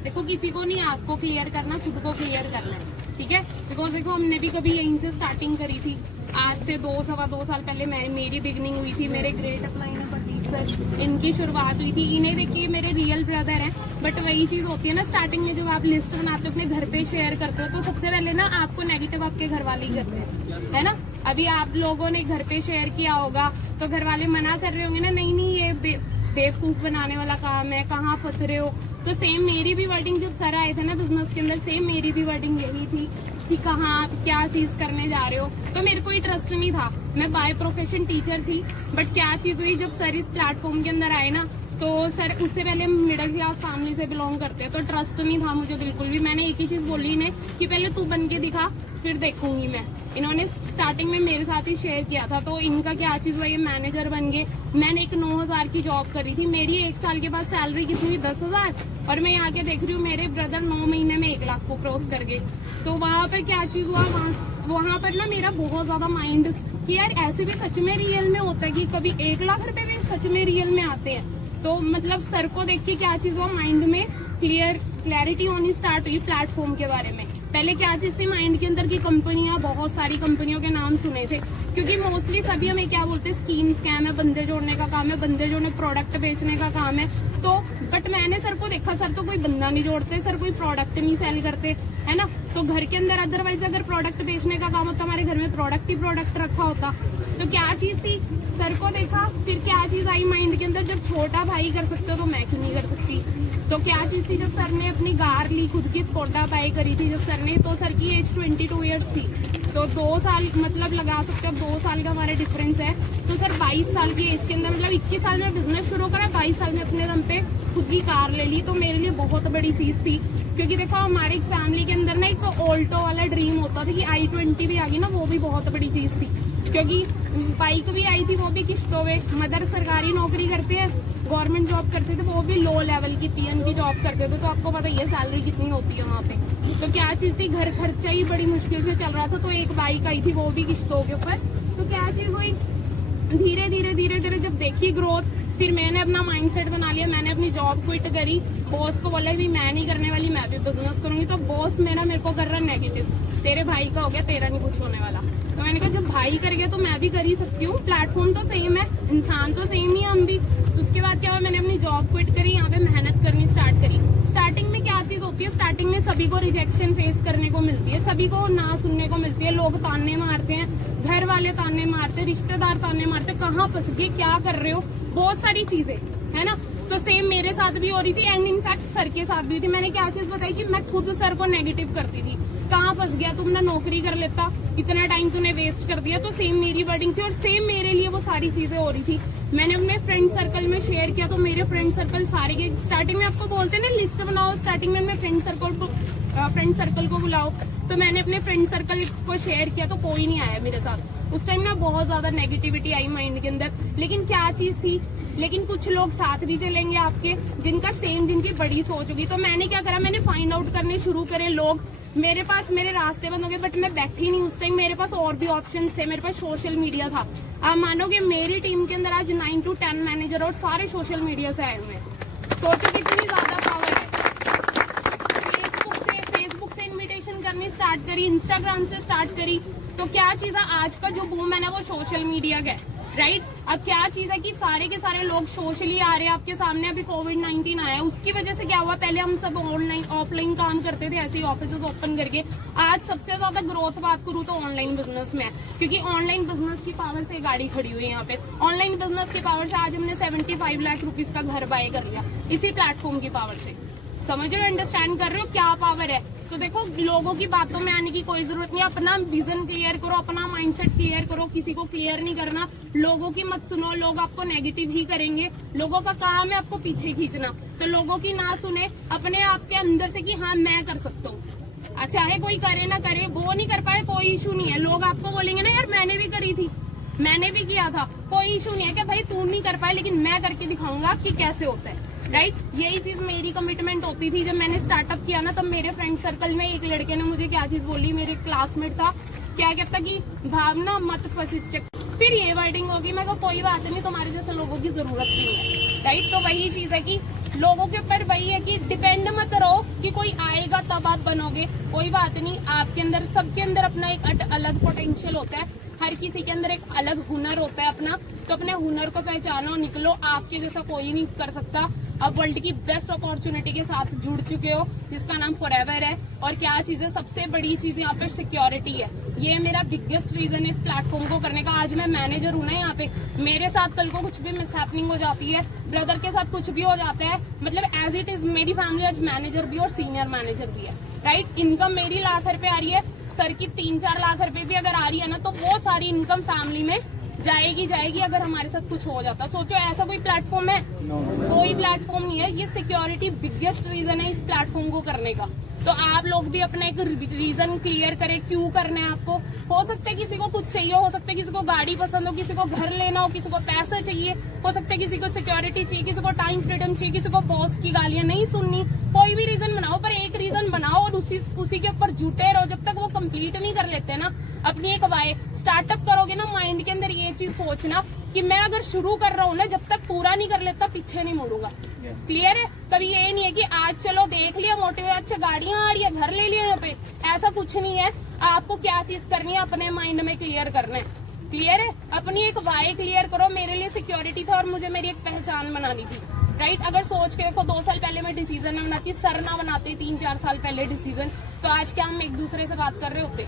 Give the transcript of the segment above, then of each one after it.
देखो किसी को नहीं आपको क्लियर करना, खुद को क्लियर करना है, ठीक है। बिकॉज देखो हमने भी कभी यहीं से स्टार्टिंग करी थी, आज से 2-2.25 साल पहले मेरी बिगनिंग हुई थी। मेरे ग्रेट अपलाइन है प्रदीप सर, इनकी शुरुआत हुई थी। इन्हें देखिए मेरे रियल ब्रदर हैं। बट वही चीज होती है ना, स्टार्टिंग में जब आप लिस्ट बनाते हो अपने घर पे शेयर करते हो, तो सबसे पहले ना आपको नेगेटिव आपके घर वाले ही करते हैं, है ना। अभी आप लोगों ने घर पे शेयर किया होगा तो घर वाले मना कर रहे होंगे ना, नहीं नहीं ये बेवकूफ बनाने वाला काम है, कहाँ फंस रहे हो। तो सेम मेरी भी वर्डिंग जब सर आए थे ना बिजनेस के अंदर, सेम मेरी भी वर्डिंग यही थी कि कहाँ क्या चीज करने जा रहे हो। तो मेरे को ही ट्रस्ट नहीं था, मैं बाय प्रोफेशन टीचर थी। बट क्या चीज हुई, जब सर इस प्लेटफॉर्म के अंदर आए ना, तो सर उससे पहले मिडिल क्लास फैमिली से बिलोंग करते, तो ट्रस्ट नहीं था मुझे बिल्कुल भी। मैंने एक ही चीज बोली इन्हें कि पहले तू बन के दिखा, फिर देखूंगी मैं। इन्होंने स्टार्टिंग में मेरे साथ ही शेयर किया था, तो इनका क्या चीज हुआ, ये मैनेजर बन गए। मैंने एक 9,000 की जॉब करी थी, मेरी 1 साल के बाद सैलरी कितनी हुई, 10,000। और मैं यहाँ के देख रही हूँ मेरे ब्रदर 9 महीने में 1 लाख को क्रॉस कर गए। तो वहां पर क्या चीज हुआ, वहां पर ना मेरा बहुत ज्यादा माइंड कि यार ऐसे भी सच में रियल में होता है कि कभी 1 लाख रुपए भी सच में रियल में आते हैं। तो मतलब सर को देख के क्या चीज हुआ, माइंड में क्लैरिटी होनी स्टार्ट हुई प्लेटफॉर्म के बारे में। पहले क्या चीज थी माइंड के अंदर की कंपनियां, बहुत सारी कंपनियों के नाम सुने थे, क्योंकि मोस्टली सभी हमें क्या बोलते हैं, स्कीम स्कैम है, बंदे जोड़ने का काम है, बंदे जोड़ने प्रोडक्ट बेचने का काम है। तो बट मैंने सर को देखा, सर तो कोई बंदा नहीं जोड़ते, सर कोई प्रोडक्ट नहीं सेल करते, है ना। तो घर के अंदर अदरवाइज अगर प्रोडक्ट बेचने का काम होता, हमारे घर में प्रोडक्ट ही प्रोडक्ट रखा होता। तो क्या चीज थी, सर को देखा, फिर क्या चीज आई माइंड के अंदर, जब छोटा भाई कर सकते हो तो मैं क्यों नहीं कर सकती। तो क्या चीज थी, जब सर ने अपनी कार ली, खुद की स्कोडा बाई करी थी जब सर ने, तो सर की एज 22 ईयर्स थी। तो 2 साल मतलब लगा सकते हो, 2 साल का हमारा डिफरेंस है। तो सर 22 साल की एज के अंदर, मतलब 21 साल में बिजनेस शुरू करा, 22 साल में अपने दम पे खुद की कार ले ली। तो मेरे लिए बहुत बड़ी चीज थी, क्योंकि देखो हमारी फैमिली के अंदर ना एक ऑल्टो वाला ड्रीम होता था कि i20 भी आ गई ना, वो भी बहुत बड़ी चीज थी। क्योंकि बाइक भी आई थी, वो भी किश्तों में। मदर सरकारी नौकरी करते हैं, गवर्नमेंट जॉब करते थे, वो भी लो लेवल की पीएन की जॉब करते थे। तो आपको पता ही है सैलरी कितनी होती है वहाँ पे। तो क्या चीज थी, घर खर्चा ही बड़ी मुश्किल से चल रहा था, तो एक बाइक आई थी, वो भी किश्तों के ऊपर। तो क्या चीज हुई, धीरे धीरे जब देखी ग्रोथ, फिर मैंने अपना माइंडसेट बना लिया, मैंने अपनी जॉब क्विट करी। बॉस को बोला भी मैं नहीं करने वाली, मैं भी बिजनेस करूंगी। तो बॉस मेरे को कर रहा नेगेटिव, तेरे भाई का हो गया, तेरा नहीं कुछ होने वाला। तो मैंने कहा जब भाई कर गया तो मैं भी कर ही सकती हूँ, प्लेटफॉर्म तो सेम है, इंसान तो सेम ही है हम भी। उसके बाद क्या हुआ, मैंने अपनी जॉब क्विट करी, यहाँ पे मेहनत करनी स्टार्ट करी। स्टार्टिंग में क्या चीज होती है, स्टार्टिंग में सभी को रिजेक्शन फेस करने को मिलती है, सभी को ना सुनने को मिलती है। लोग ताने मारते हैं, घर वाले ताने मारते हैं, रिश्तेदार ताने मारते हैं, कहाँ फंस गए, क्या कर रहे हो, बहुत सारी चीजें, है ना। तो सेम मेरे साथ भी हो रही थी, एंड इनफैक्ट सर के साथ भी थी। मैंने क्या चीज बताई कि मैं खुद सर को नेगेटिव करती थी, कहाँ फंस गया, तुम ना नौकरी कर लेता, इतना टाइम तूने वेस्ट कर दिया। तो सेम मेरी वर्डिंग थी, और सेम मेरे लिए वो सारी चीजें हो रही थी। मैंने अपने फ्रेंड सर्कल में शेयर किया, तो मेरे फ्रेंड सर्कल सारे के, स्टार्टिंग में आपको बोलते हैं ना लिस्ट बनाओ, स्टार्टिंग में अपने फ्रेंड सर्कल को बुलाओ। तो मैंने अपने फ्रेंड सर्कल को शेयर किया, तो कोई नहीं आया मेरे साथ। उस टाइम ना बहुत ज्यादा नेगेटिविटी आई माइंड के अंदर। लेकिन क्या चीज थी, लेकिन कुछ लोग साथ भी चलेंगे आपके, जिनका सेम, जिनकी बड़ी सोच होगी। तो मैंने क्या करा, मैंने फाइंड आउट करने शुरू करे लोग। मेरे पास मेरे रास्ते बंद हो गए, बट मैं बैठी नहीं उस टाइम, मेरे पास और भी ऑप्शंस थे, मेरे पास सोशल मीडिया था। आप मानोगे मेरी टीम के अंदर आज 9 to 10 मैनेजर और सारे सोशल मीडिया से आए हुए हैं। सोचो कितनी ज्यादा पावर है। फेसबुक से इन्विटेशन करनी स्टार्ट करी, इंस्टाग्राम से स्टार्ट करी। तो क्या चीज है, आज का जो बूम है ना वो सोशल मीडिया का है, राइट। अब क्या चीज है कि सारे के सारे लोग सोशली आ रहे हैं आपके सामने। अभी कोविड-19 आया, उसकी वजह से क्या हुआ, पहले हम सब ऑनलाइन ऑफलाइन काम करते थे, ऐसे ही ऑफिस ओपन करके। आज सबसे ज्यादा ग्रोथ बात करूँ तो ऑनलाइन बिजनेस में है, क्योंकि ऑनलाइन बिजनेस की पावर से गाड़ी खड़ी हुई है यहाँ पे। ऑनलाइन बिजनेस की पावर से आज हमने 75 लाख रुपीज का घर बाय कर लिया, इसी प्लेटफॉर्म की पावर से। समझ रहे हो, अंडरस्टैंड कर रहे हो क्या पावर है। तो देखो लोगों की बातों में आने की कोई जरूरत नहीं, अपना विजन क्लियर करो, अपना माइंडसेट क्लियर करो, किसी को क्लियर नहीं करना। लोगों की मत सुनो, लोग आपको नेगेटिव ही करेंगे। लोगों का काम है आपको पीछे खींचना, तो लोगों की ना सुने, अपने आप के अंदर से कि हाँ मैं कर सकता हूँ। चाहे कोई करे ना करे, वो नहीं कर पाए कोई इशू नहीं है। लोग आपको बोलेंगे ना यार मैंने भी करी थी, मैंने भी किया था, कोई इशू नहीं है कि भाई तू नहीं कर पाए, लेकिन मैं करके दिखाऊंगा कि कैसे होता है, राइट। यही चीज मेरी कमिटमेंट होती थी। जब मैंने स्टार्टअप किया ना, तब मेरे फ्रेंड सर्कल में एक लड़के ने मुझे क्या चीज बोली, मेरे क्लासमेट था, क्या कहता कि भावना मत फंसी। फिर ये वर्डिंग होगी, मैं को कोई बात नहीं, तुम्हारे जैसे लोगों की जरूरत नहीं है, राइट। तो वही चीज है कि लोगों के ऊपर वही है कि डिपेंड मत रहो, कि कोई आएगा तब आप बनोगे, कोई बात नहीं। आपके अंदर, सबके अंदर अपना एक अलग पोटेंशियल होता है, हर किसी के अंदर एक अलग हुनर होता है अपना, तो अपने हुनर को पहचानो, निकलो। आपके जैसा कोई नहीं कर सकता। अब वर्ल्ड की बेस्ट अपॉर्चुनिटी के साथ जुड़ चुके हो जिसका नाम फॉरएवर है। और क्या चीज है, सबसे बड़ी चीज यहाँ पे सिक्योरिटी है। ये मेरा बिगेस्ट रीजन है इस प्लेटफॉर्म को करने का। आज मैं मैनेजर हूँ ना यहाँ पे, मेरे साथ कल को कुछ भी मिसहैपनिंग हो जाती है, ब्रदर के साथ कुछ भी हो जाता है, मतलब एज इट इज मेरी फैमिली आज मैनेजर भी और सीनियर मैनेजर भी है, राइट। इनकम मेरी लाख रुपए आ रही है, सर की 3-4 लाख रुपए भी अगर आ रही है ना, तो वो सारी इनकम फैमिली में जाएगी अगर हमारे साथ कुछ हो जाता। सोचो ऐसा कोई प्लेटफॉर्म है? कोई प्लेटफॉर्म नहीं है। ये सिक्योरिटी बिगेस्ट रीजन है इस प्लेटफॉर्म को करने का। तो आप लोग भी अपना एक रीजन क्लियर करें क्यों करना है आपको। हो सकता है किसी को कुछ चाहिए, हो सकता है किसी को गाड़ी पसंद हो, किसी को घर लेना हो, किसी को पैसा चाहिए, हो सकता है किसी को सिक्योरिटी चाहिए, किसी को टाइम फ्रीडम चाहिए, किसी को बॉस की गालियां नहीं सुननी। कोई भी रीजन बनाओ, पर एक रीजन बनाओ और उसी के ऊपर जुटे रहो जब तक वो कंप्लीट नहीं कर लेते ना अपनी एक वाई। स्टार्टअप करोगे ना, माइंड के अंदर ये चीज सोचना कि मैं अगर शुरू कर रहा हूँ ना, जब तक पूरा नहीं कर लेता पीछे नहीं मुड़ूंगा। क्लियर है? कभी ये नहीं है कि आज चलो देख लिया मोटे अच्छे गाड़ियां आ रही है, घर ले लिया यहाँ पे, ऐसा कुछ नहीं है। आपको क्या चीज करनी है अपने माइंड में क्लियर करना है। क्लियर है? अपनी एक वाई क्लियर करो। मेरे लिए सिक्योरिटी था और मुझे मेरी एक पहचान बनानी थी, राइट। अगर सोच के देखो 2 साल पहले मैं डिसीजन ना बनाती, सर ना बनाते 3-4 साल पहले डिसीजन, तो आज क्या हम एक दूसरे से बात कर रहे होते?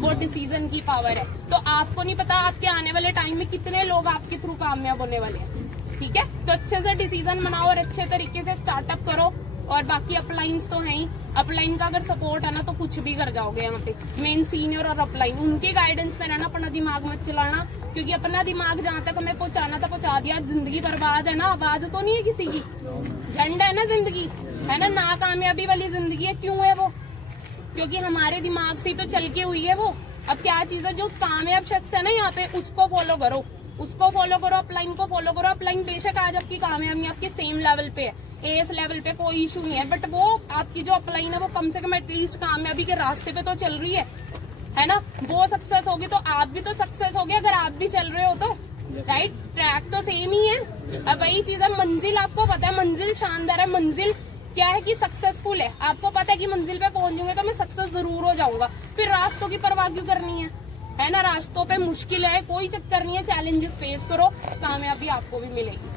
वो डिसीजन की पावर है। तो आपको नहीं पता आपके आने वाले टाइम में कितने लोग आपके थ्रू कामयाब होने वाले हैं, ठीक है। तो अच्छे से डिसीजन बनाओ और अच्छे तरीके से स्टार्टअप करो। और बाकी अपलाइंस तो है ही, अपलाइन का अगर सपोर्ट है ना तो कुछ भी कर जाओगे यहाँ पे। मेन सीनियर और अपलाइन, उनके गाइडेंस में रहना, अपना दिमाग मत चलाना, क्योंकि अपना दिमाग जहाँ तक हमें पहुंचाना था पहुंचा दिया। जिंदगी बर्बाद है ना, आवाज तो नहीं है किसी की, झंड है ना जिंदगी, है ना, नाकामयाबी वाली जिंदगी है। क्यों है वो? क्योंकि हमारे दिमाग से तो चल के हुई है वो। अब क्या चीज है, जो कामयाब शख्स है ना यहाँ पे, उसको फॉलो करो, उसको फॉलो करो, अपलाइन को फॉलो करो। अपलाइन बेशक आज आपकी कामयाबी आपके सेम लेवल पे है, एस लेवल पे, कोई इशू नहीं है, बट वो आपकी जो अपलाइन है वो कम से कम एटलीस्ट कामयाबी के रास्ते पे तो चल रही है ना। वो सक्सेस होगी तो आप भी तो सक्सेस होगे, अगर आप भी चल रहे हो तो, राइट। ट्रैक तो सेम ही है। अब वही चीज है, मंजिल आपको पता है, मंजिल शानदार है। मंजिल क्या है कि सक्सेसफुल है, आपको पता है कि मंजिल पे पहुंचूंगे तो मैं सक्सेस जरूर हो जाऊंगा, फिर रास्तों की परवाह क्यों करनी है ना। रास्तों पे मुश्किल है, कोई चक्कर नहीं है, चैलेंजेस फेस करो, कामयाबी आपको भी मिलेगी,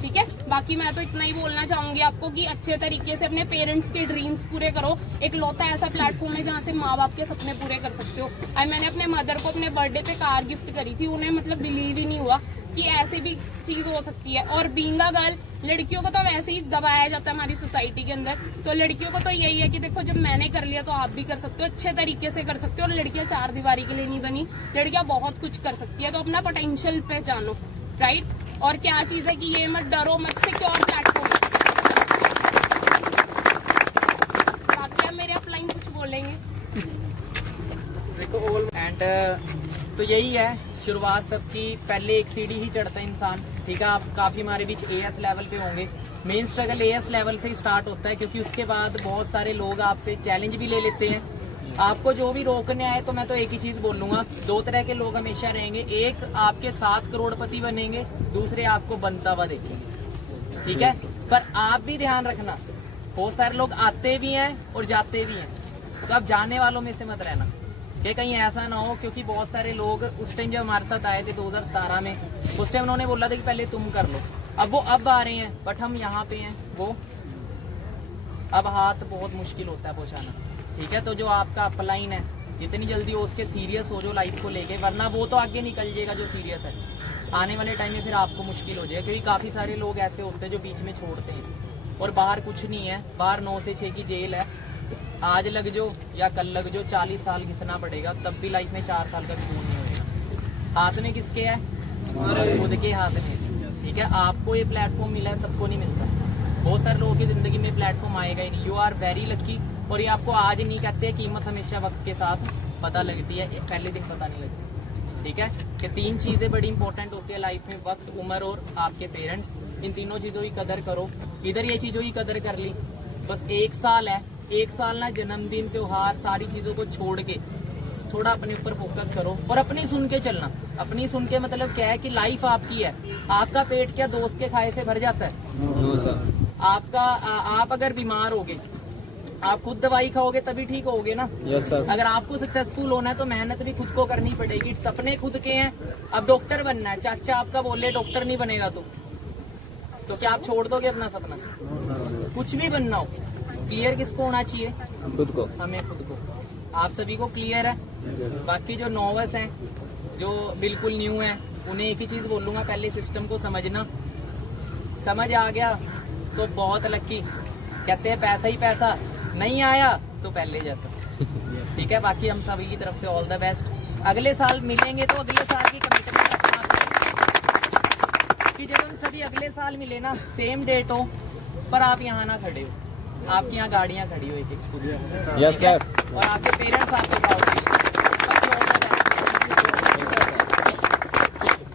ठीक है। बाकी मैं तो इतना ही बोलना चाहूंगी आपको कि अच्छे तरीके से अपने पेरेंट्स के ड्रीम्स पूरे करो। एक लौता ऐसा प्लेटफॉर्म है जहाँ से माँ बाप के सपने पूरे कर सकते हो। और मैंने अपने मदर को अपने बर्थडे पे कार गिफ्ट करी थी, उन्हें मतलब बिलीव ही नहीं हुआ कि ऐसी भी चीज हो सकती है। और बीइंग अ गर्ल, लड़कियों को तो वैसे ही दबाया जाता है हमारी सोसाइटी के अंदर, तो लड़कियों को तो यही है कि देखो जब मैंने कर लिया तो आप भी कर सकते हो, अच्छे तरीके से कर सकते हो। और लड़कियां 4 दीवारी के लिए नहीं बनी, लड़कियां बहुत कुछ कर सकती है। तो अपना पोटेंशियल पहचानो, राइट। और क्या चीज है कि ये मत डरो मत, सिक्योर प्लेटफॉर्म। बाकी अब मेरे अपलाइन कुछ बोलेंगे देखो एंड तो यही है शुरुआत सबकी, पहले एक सीढ़ी ही चढ़ता है इंसान, ठीक है। आप काफी हमारे बीच एएस लेवल पे होंगे। मेन स्ट्रगल एएस लेवल से ही स्टार्ट होता है, क्योंकि उसके बाद बहुत सारे लोग आपसे चैलेंज भी ले लेते हैं। आपको जो भी रोकने आए तो मैं तो एक ही चीज बोलूंगा, 2 तरह के लोग हमेशा रहेंगे। एक आपके 7 करोड़पति बनेंगे, दूसरे आपको बनता हुआ देखेंगे, ठीक है। पर आप भी ध्यान रखना, बहुत सारे लोग आते भी हैं और जाते भी हैं, तो आप जाने वालों में से मत रहना कि कहीं ऐसा ना हो। क्योंकि बहुत सारे लोग उस टाइम जब हमारे साथ आए थे 2017 में, उस टाइम उन्होंने बोला था कि पहले तुम कर लो। अब आ रहे हैं, बट हम यहाँ पे हैं, वो अब हाथ बहुत मुश्किल होता है पहुँचाना, ठीक है। तो जो आपका अपलाइन है, जितनी जल्दी हो उसके सीरियस हो जो लाइफ को लेके, वरना वो तो आगे निकल जाएगा जो सीरियस है। आने वाले टाइम में फिर आपको मुश्किल हो जाएगा, क्योंकि काफी सारे लोग ऐसे होते हैं जो बीच में छोड़ते हैं। और बाहर कुछ नहीं है, बाहर 9 से 6 की जेल है। आज लग जो या कल लग जो, 40 साल घिसना पड़ेगा, तब भी लाइफ में 4 साल का सुकून नहीं होगा। हाथ में किसके है? हमारे खुद के हाथ में, ठीक है। आपको ये प्लेटफॉर्म मिला है, सबको नहीं मिलता। बहुत सारे लोगों की जिंदगी में प्लेटफॉर्म आएगा ही नहीं। You are very lucky. और ये आपको आज नहीं कहते हैं, कीमत हमेशा वक्त के साथ पता लगती है, पहले दिन पता नहीं लगती, ठीक है। कि 3 चीजें बड़ी इंपॉर्टेंट होती है लाइफ में, वक्त, उम्र और आपके पेरेंट्स। इन तीनों चीजों की कदर करो। इधर ये चीजों की कदर कर ली, बस 1 साल है, 1 साल ना जन्मदिन, त्योहार, सारी चीजों को छोड़ के थोड़ा अपने ऊपर फोकस करो और अपनी सुन के चलना। अपनी सुन के मतलब क्या है कि लाइफ आपकी है। आपका पेट क्या दोस्त के खाए से भर जाता है? आपका आप अगर बीमार हो गए आप खुद दवाई खाओगे तभी ठीक होगे ना। Yes sir. अगर आपको सक्सेसफुल होना है तो मेहनत भी खुद को करनी पड़ेगी। सपने खुद के हैं, अब डॉक्टर बनना है, चाचा आपका बोले डॉक्टर नहीं बनेगा तो क्या आप छोड़ दोगे अपना सपना? कुछ भी बनना हो, क्लियर किसको होना चाहिए? खुद को। हमें खुद को। आप सभी को क्लियर है? बाकी जो नॉवस हैं, जो बिल्कुल न्यू हैं, उन्हें एक ही चीज बोलूंगा, पहले सिस्टम को समझना। समझ आ गया तो बहुत लकी। कहते हैं पैसा ही पैसा, नहीं आया तो पहले जैसा। ठीक है, बाकी हम सभी की तरफ से ऑल द बेस्ट। अगले साल मिलेंगे तो अगले साल की कमिटमेंट रखना कि जब हम सभी अगले साल मिले ना, सेम डेट हो पर आप यहाँ ना खड़े हो, आपकी यहाँ गाड़ियाँ खड़ी हो एक एक। Yes sir. और आपके पेरेंट्स आपके पास